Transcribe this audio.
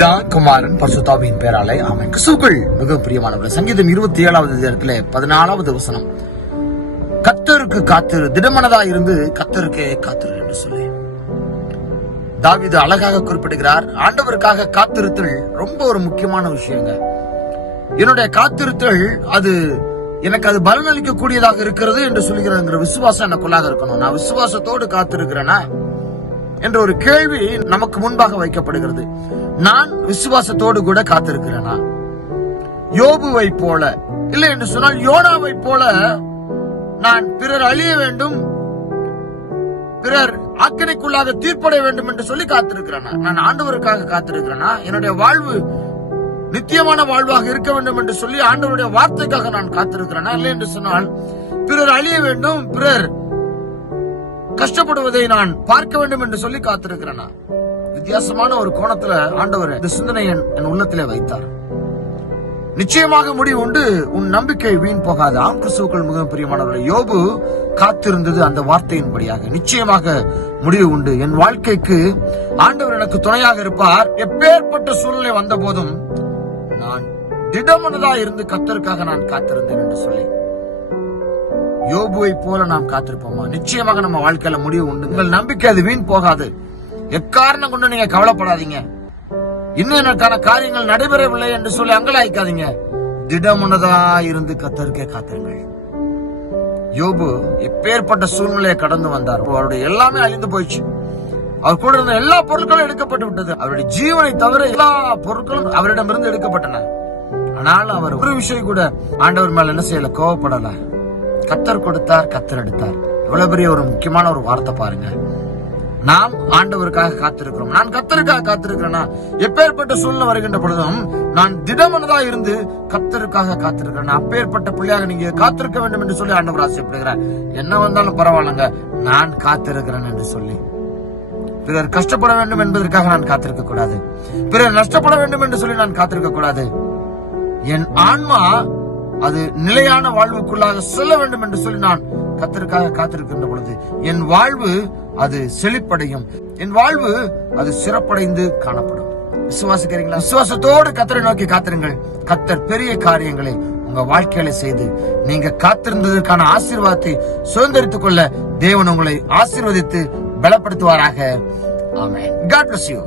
பிதா குமாரன் பரிசுத்தாவியின் பேராலே ஆமென். கிறிஸ்துவுக்குள் மிக பிரியமானவர்கள், சங்கீதம் 27வது அதிகாரத்திலே 14வது வசனம், கர்த்தருக்கு காத்திரு, திடமனதா இருந்து கர்த்தருக்கே காத்திரு என்று சொல்லி தாவீது அழகாக குறிப்பிடுகிறார். ஆண்டவருக்காக காத்திருத்தல் ரொம்ப ஒரு முக்கியமான விஷயங்க. என்னுடைய காத்திருத்தல் அது எனக்கு அது பலனளிக்க கூடியதாக இருக்கிறது என்று சொல்லுகிற விசுவாசம் எனக்குள்ளாக இருக்கணும். நான் விசுவாசத்தோடு காத்திருக்கிறேனா என்ற ஒரு கேள்வி நமக்கு முன்பாக வைக்கப்படுகிறது. நான் விசுவாசத்தோடு கூட காத்திருக்கிறேனா? யோபுவை போல இல்லை என்று சொன்னால் யோனாவை போல நான் பிறர் அழிய வேண்டும், பிறர் ஆக்கினைக்குள்ளாக தீர்ப்படைய வேண்டும் என்று சொல்லி காத்திருக்கிறேனா? நான் ஆண்டவருக்காக காத்திருக்கிறேனா? என்னுடைய வாழ்வு நித்தியமான வாழ்வாக இருக்க வேண்டும் என்று சொல்லி ஆண்டவருடைய வார்த்தைக்காக நான் காத்திருக்கிறேனா? இல்லை என்று சொன்னால் பிறர் அழிய வேண்டும், பிறர் கஷ்டப்படுவதை நான் பார்க்க வேண்டும் என்று சொல்லி காத்திருக்கிறேனா? வித்தியாசமான ஒரு கோணத்துல ஆண்டவர் இந்த சிந்தனை என் உள்ளத்திலே வைத்தார். நிச்சயமாக முடிவு உண்டு, உன் நம்பிக்கை வீண் போகாது. ஆம், கிறிஸ்துவுக்குள் மிகவும் பிரியமானவர்களே, யோபு காத்திருந்தது அந்த வார்த்தையின்படியாக. நிச்சயமாக முடிவு உண்டு. என் வாழ்க்கைக்கு ஆண்டவர் எனக்கு துணையாக இருப்பார். எப்பேற்பட்ட சூழ்நிலை வந்த போதும் நான் திடமனதா இருந்து கர்த்தருக்காக நான் காத்திருந்தேன் என்று சொல்லி யோபுவை போல நாம் காத்திருப்போமா? நிச்சயமாக நம்ம வாழ்க்கையில முடிவு உண்டு. உங்கள் நம்பிக்கை அது வீண் போகாது. எக்காரணம் கொண்டு நீங்க கவலைப்படாதீங்க. இன்னும் எனக்கான காரியங்கள் நடைபெறவில்லை என்று சொல்லி அங்கலாய்க்காதீங்க. திடமனதா இருந்து கர்த்தருக்கே காத்திருங்கள். யோபு எப்பேற்பட்ட சூழ்நிலையை கடந்து வந்தார். அவருடைய எல்லாமே அழிந்து போயிடுச்சு. அவர் கூட இருந்த எல்லா பொருட்களும் எடுக்கப்பட்டு விட்டது. அவருடைய ஜீவனை தவிர எல்லா பொருட்களும் அவரிடமிருந்து எடுக்கப்பட்டன. ஆனால் அவர் ஒரு விஷயம் கூட ஆண்டவர் மேல என்ன செய்யல, கோவப்படல. கர்த்தர் கொடுத்தார், கர்த்தர் எடுத்தார். இவ்வளவு பெரிய ஒரு முக்கியமான ஒரு வார்த்தை பாருங்க. நாம் ஆண்டவருக்காக காத்திருக்கிறோம். நான் கர்த்தருக்காக காத்திருக்கிறேன்னா, எப்பேற்பட்ட சூழ்நிலை வருகின்ற பொழுதும் நான் திடமனதா இருந்து கர்த்தருக்காக காத்திருக்கிறேன். அப்பேற்பட்ட பிள்ளையாக நீங்க காத்திருக்க வேண்டும் என்று சொல்லி ஆண்டவர் ஆசைப்படுகிறார். என்ன வந்தாலும் பரவாயில்லைங்க, நான் காத்திருக்கிறேன் என்று சொல்லி. பிறர் கஷ்டப்பட வேண்டும் என்பதற்காக நான் காத்திருக்க கூடாது. பிறர் நஷ்டப்பட வேண்டும் என்று சொல்லி நான் காத்திருக்க கூடாது. என் ஆன்மா அது நிலையான வாழ்வுக்குள்ளாக செல்ல வேண்டும் என்று சொல்லி நான் கர்த்தருக்காக காத்திருக்கின்ற பொழுது என் வாழ்வு அது செழிப்படையும், என் வாழ்வு அது சிறப்படைந்து காணப்படும். விசுவாசிக்கிறீங்களா? விசுவாசத்தோடு கர்த்தரை நோக்கி காத்திருங்கள். கர்த்தர் பெரிய காரியங்களை உங்க வாழ்க்கையில செய்து நீங்க காத்திருந்ததற்கான ஆசீர்வாதத்தை சுதந்திரித்துக் கொள்ள தேவன் உங்களை ஆசீர்வதித்து பலப்படுத்துவாராக. ஆமென். God bless you.